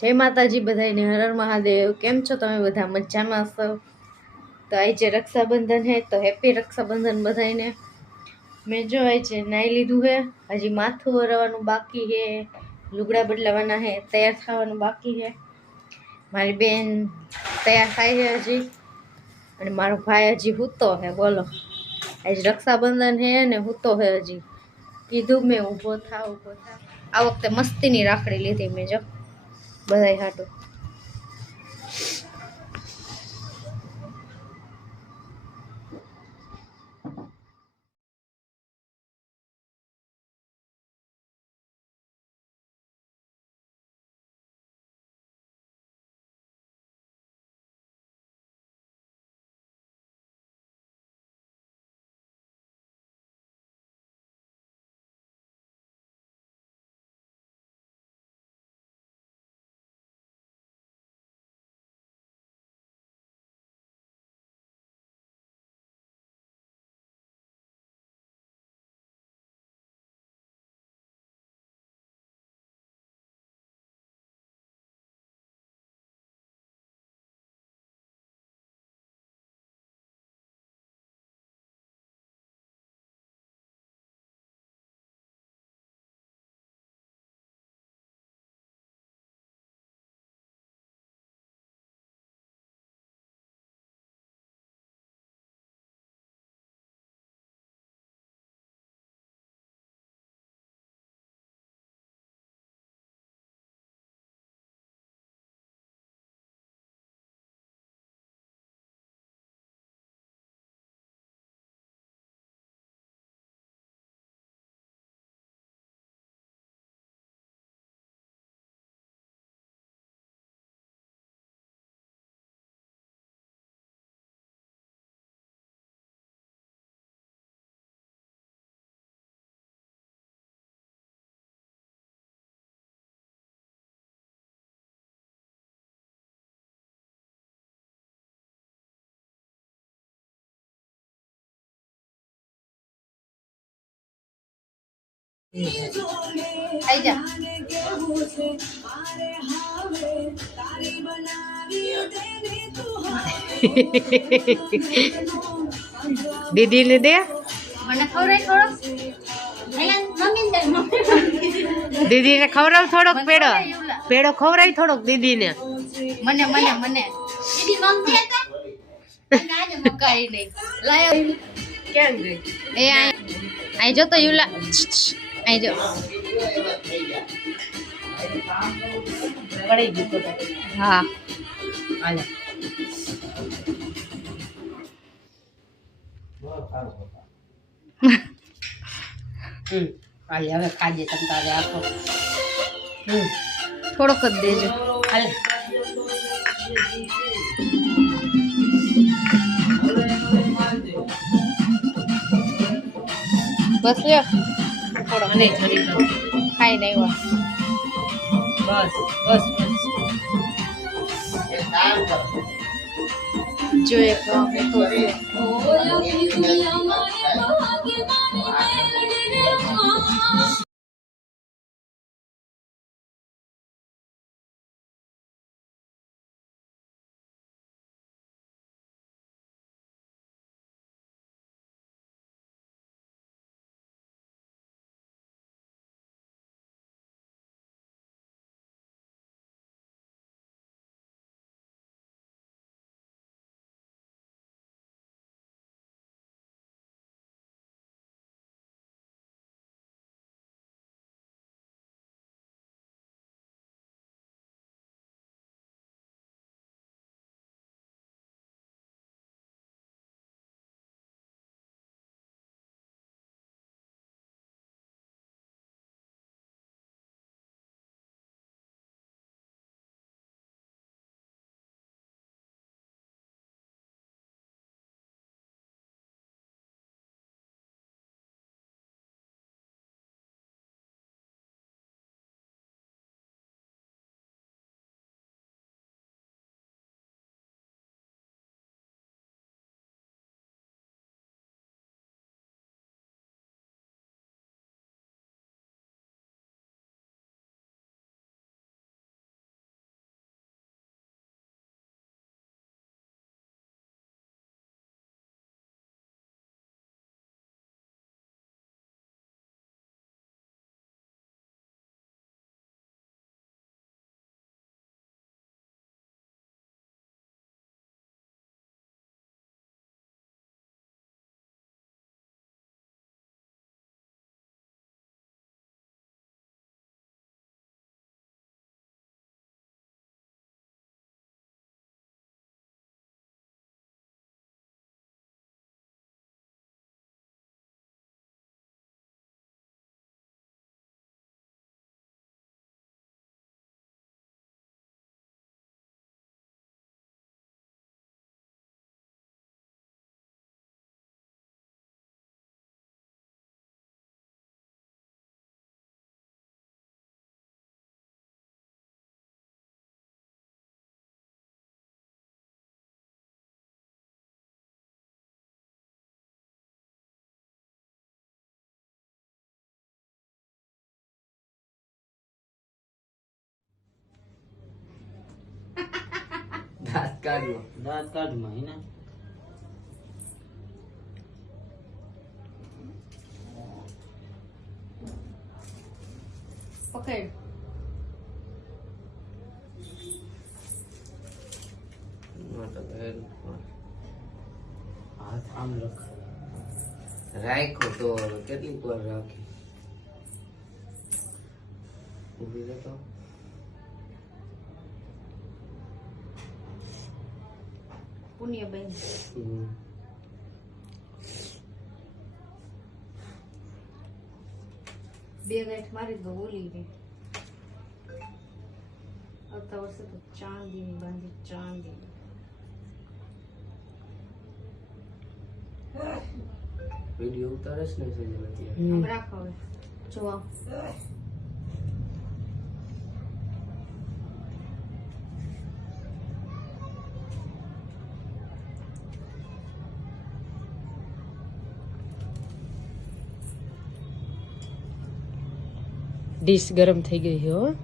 જય માતાજી બધાને, હર હર મહાદેવ। કેમ છો તમે બધા? મજામાં છો? તો આજે રક્ષાબંધન હે તો હેપી રક્ષાબંધન બધાને। મેં જો આજે નાઈ લીધું હે, હજી માથું વરવાનું બાકી હે, લુગડા બદલાવાના હે, તૈયાર થવાનું બાકી હે। મારી બેન તૈયાર થાય છે હજી, અને મારો ભાઈ હજી સૂતો હે। બોલો, આજે રક્ષાબંધન હે ને સૂતો હે હજી। કીધું મેં ઊભો થાવ ઊભો થાવ। આ વખતે મસ્તીની રાખડી લીધી મેં, જો બધાય હાટું। आई जा दीदी ने दे મને ખવરાય થોડો दीदी ने खवराव थोड़ोक पेड़ो पेड़ो खवराय थोड़ोक दीदी ने મને મને મને दीदी માંગતી હતા આજે મકાઈ નહીં લાયો ક્યાં ગઈ એ આઈ જો તો યુલા આઈ જો પડી ગઈ તો હા આલે આલે હવે ખાજે તમ તારે આપો થોડોક જ દેજો હાલે બસ લ્યો થોડોક નહીં જરી ખાઈ નહીં બસ બસ બસ જો એક કાઢમાં એના પકડ હાથ આમ રાખો તો કેટલી વાર રાખી ઉભી રહેતો પુણ્યબેન બે ગાંઠ મારી દો ઓલી રે આવતા વર્ષે તો ચાંદીની બાંધી ચાંદી વિડિયો ઉતારસ ને સંજય આમ રાખો હવે જો ડીશ ગરમ થઈ ગઈ છે હો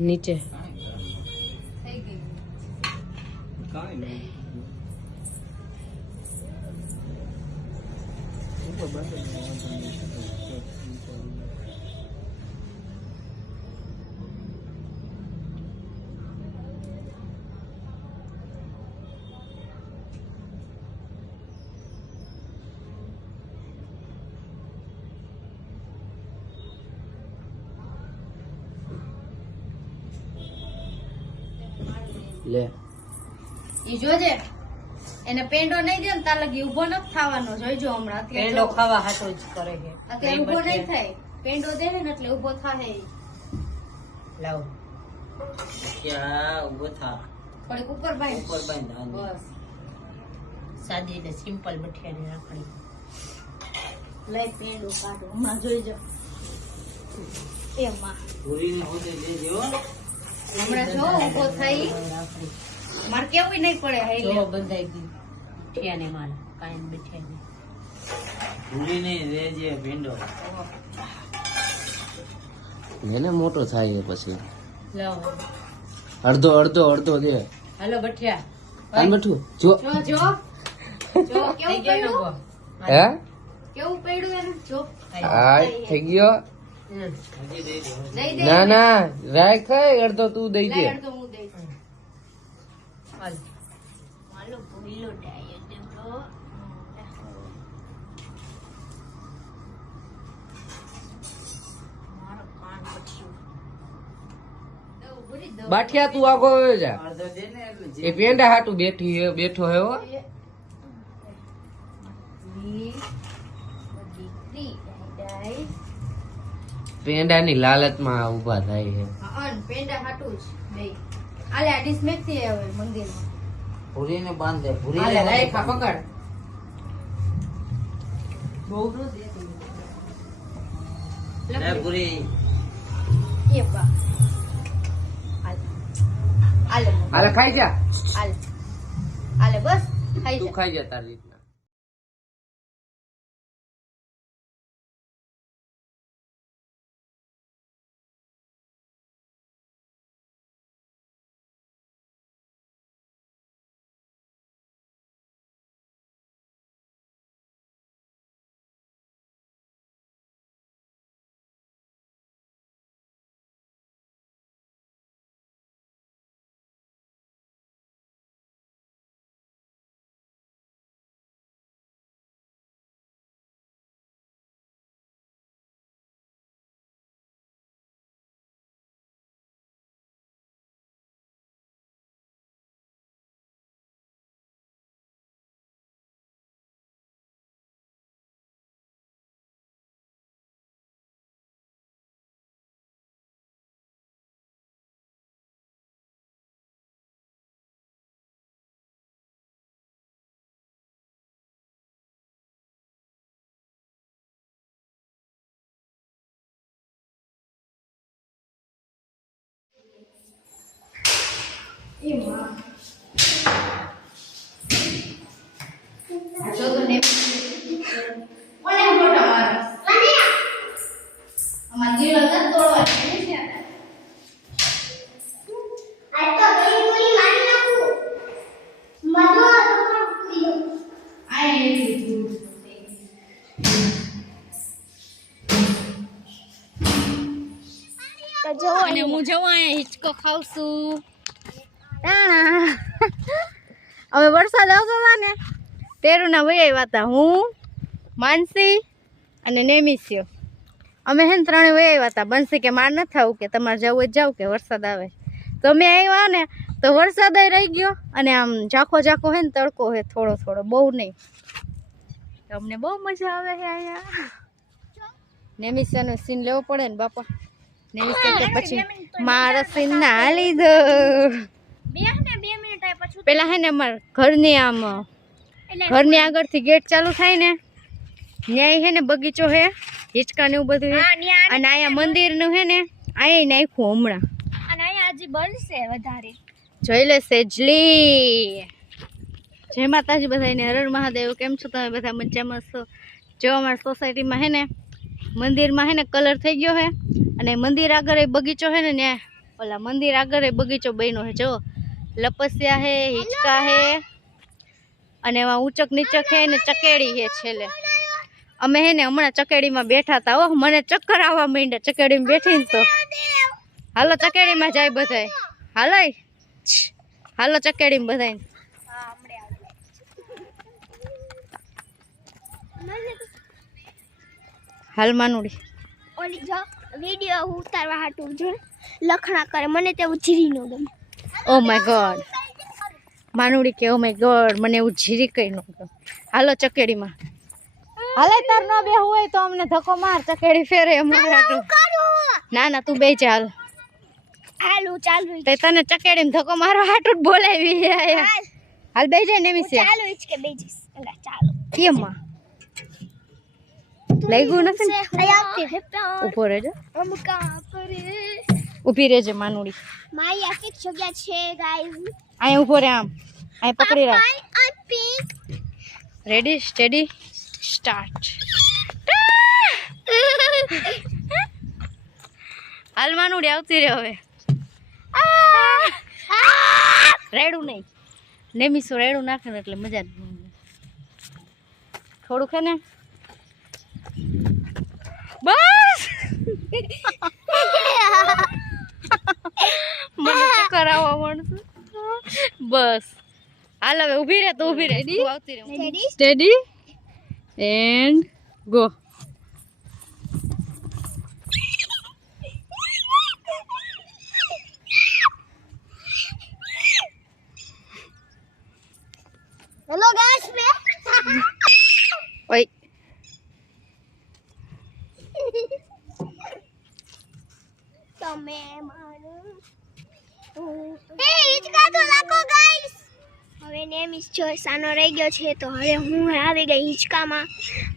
નીચે થઈ ગઈ કાઈ નહીં લે ઈ જોજે એને પેંડો નહીં દે ને તાર લગી ઉભો નથી થવાનો જોઈજો હમણાં અત્યારે પેંડો ખાવા હાટો જ કરે છે અત્યારે ઉભો નહીં થાય પેંડો દે ને એટલે ઉભો થાય લાવ ક્યાં ઉભો થા થોડીક ઉપર બાંધ ઉપર બાંધ બસ સાદી ને સિમ્પલ મઠિયાની રાખડી લઈ પેંડો કાઢો હમણાં જોઈજો એમાં પૂરીને હોતે દેજો હમણાં જો ઉભો થઈ મારે કેવું નહીં પડે હાઈ જો બંધાઈ ગઈ મઠિયાને માર કાયમ બેઠ્યા પૂરીને દેજે ભીંડો એને મોટો થાય છે પછી લાવ અડધો અડધો અડધો દે હાલો બઠિયા કાન બઠું જો જો જો જો થઈ કેવું ગયો પડ્યું હે કેવું પડ્યું એને જો આ થઈ ગયો દઈ દે ના ના રાખ અડધો તું દઈ દે લાયડ તો હું દઈશ હાલ માલો ભૂલો ડાયો દેવો મારો કાન પટ્યું બાઠિયા તું આગો આવ્યો જા અડધો દે ને એટલે એ પેંડા હાટું બેઠો હે હો પેંડાની લાલચમાં ઉભા થાય છે પેંડા હાટું જ નહીં આલે આ ડીશ મેકતી આવે મંદિરમાં પૂરીને બાંધે હાલે પૂરીને રાયખા પકડ બહુ નો દે લે પૂરી એ બા આલે હાલે ખાઈ જા આલે આલે બસ ખાઈ તું જા ખાઈ જા તારી રીતના જો તો ને કોને ફોટો મારો અમાર ગીલો ન તોડવા છે તો જો અને હું જવું અહીંયા હિંચકો ખાઉં છું તાણા હવે વરસાદ આવતો હતા ને તેરુના વહી આવ્યા હતા હું માનસી અને નેમિસ્યો અમે હે ને ત્રણે વહી આવ્યા હતા બંસી કે માર નથી આવું કે તમારે જવું હોય જાવ કે વરસાદ આવે તો અમે આવ્યા ને તો વરસાદ રહી ગયો અને આમ ઝાંખો ઝાંખો હે ને તડકો હે થોડો થોડો બહુ નહીં તો અમને બહુ મજા આવે છે અહીંયા નેમિસ્યાનો સીન લેવો પડે ને બાપા નેમિસ્યા કે પછી મારા સીન ના લીધો પેલા હે ને અમાર ઘરની આમ ઘરની આગળથી ગેટ ચાલુ થાય ને ન્યાય હે ને બગીચો હે હિંચકા ને એવું બધું હે અને અહીંયા મંદિરનું હે ને અહીંયા નાખ્યું હમણાં અને અહીંયા હજી બનશે વધારે જોઈ લે સેજલી જય માતાજી બધાને હર હર મહાદેવ કેમ છો તમે બધા મજામાં છો જો અમારા સોસાયટીમાં હે ને મંદિરમાં હે ને કલર થઈ ગયો હે અને મંદિર આગળ એ બગીચો હે ને ત્યાં ઓલા મંદિર આગળ એ બગીચો બન્યો હે જો લપસ્યા હે હિંચકા હે અને એમાં ઊંચક નીચક હે ને ચકેડી હે છેલ્લે અમે હે ને હમણાં ચકેડીમાં બેઠા હતા ઓહ મને ચક્કર આવવા માંડ્યા ચકેડીમાં બેઠીને તો હાલો ચકેડીમાં જાય બધાય હાલો હાલો ચકેડીમાં બધાય હાલ માનુડી ઓલી જો વિડિયો ઉતારવા હાટું જો લખણા કરે મને તે ઉજરી નો ગમે ઓ માય ગોડ માનુડી કે ઓ માય ગોડ મને એવું જીરી કઈ ન ગમે હાલો ચકેડીમાં હાલે તાર ન બે હોય તો અમને ધક્કો માર ચકેડી ફેરે અમારે હાટું ના ના તું બેસી જા હાલ હાલું ચાલુ તે તને ચકેડીમાં ધક્કો મારવા હાટું જ બોલાવી હે હાલ બેસી જાય ને મિસિયા ચાલુ ઈચ કે બેજીસ એલા ચાલો કેમાં લાગ્યું નથી ને? આયાતી હે પ્યાર ઊભો રહેજો હમ કા કરે ઊભી રહેજે માનુડી માયા ફિક્સ જગ્યા છે ગાઈસ અહીં ઊભો રહે આમ અહીં પકડી રાખ આઈ પિક રેડી સ્ટેડી સ્ટાર્ટ હાલ માનુડી આવતી રહે હવે રેડું નહીં નેમીસો રેડું નાખે ને એટલે મજા જ નહીં. થોડુંક હે ને બસ મને ચક્કર આવવા મળશે બસ હાલ હવે ઊભી રહે તો ઊભી રહે તું આવતી રહે steady and go hello guys મે ઓય તમે મારું એ હિંચકા તો લાખો ગાઈસ હવે નેમિસ સાનો રહી ગયો છે તો હવે હું આવી ગઈ હિંચકામાં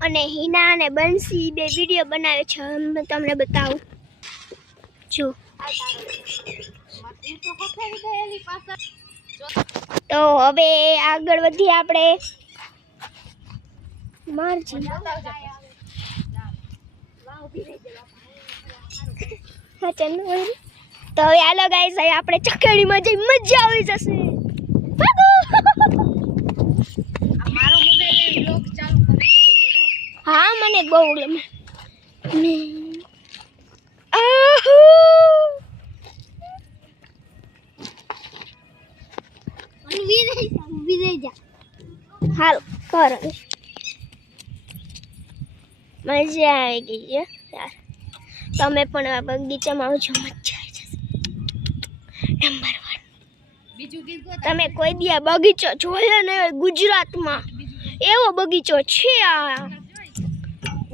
અને હિના અને બંસી બે વિડિયો બનાવે છે હું તમને બતાવું જો તો હવે આગળ વધી આપણે મારજી હા ચાલ તો હવે હાલો ગાઈસ હવે આપણે ચકેડીમાં જઈ મજા આવી જશે મારો મોબાઈલ બ્લોગ ચાલુ કરી દીધો હા મને બહુ ગમે હાલ કર મજા આવી ગઈ છે યાર તમે પણ આ બગીચામાં આવજો મજા આવી જશે નંબર 1 બીજું ગીત તમે કોઈ દી આ બગીચો જોયો ને ગુજરાતમાં એવો બગીચો છે આ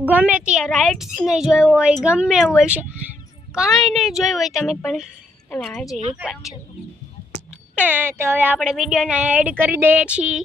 ગમે ત્યાં રાઇટ્સ નહીં જોયો હોય ગમે હોય છે કાંઈ નહીં જોયું હોય તમે પણ તમે આજે એક વાર છે તો હવે આપણે વિડીયોને એડ કરી દઈએ છીએ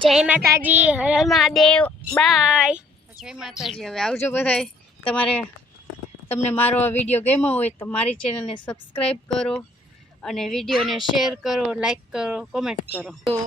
જય માતાજી હર હર મહાદેવ બાય જય માતાજી હવે આવજો બધાય તમને મારો આ વિડીયો ગમ્યો હોય તો મારી ચેનલને સબસ્ક્રાઈબ કરો અને વિડીયોને શેર કરો લાઈક કરો કોમેન્ટ કરો તો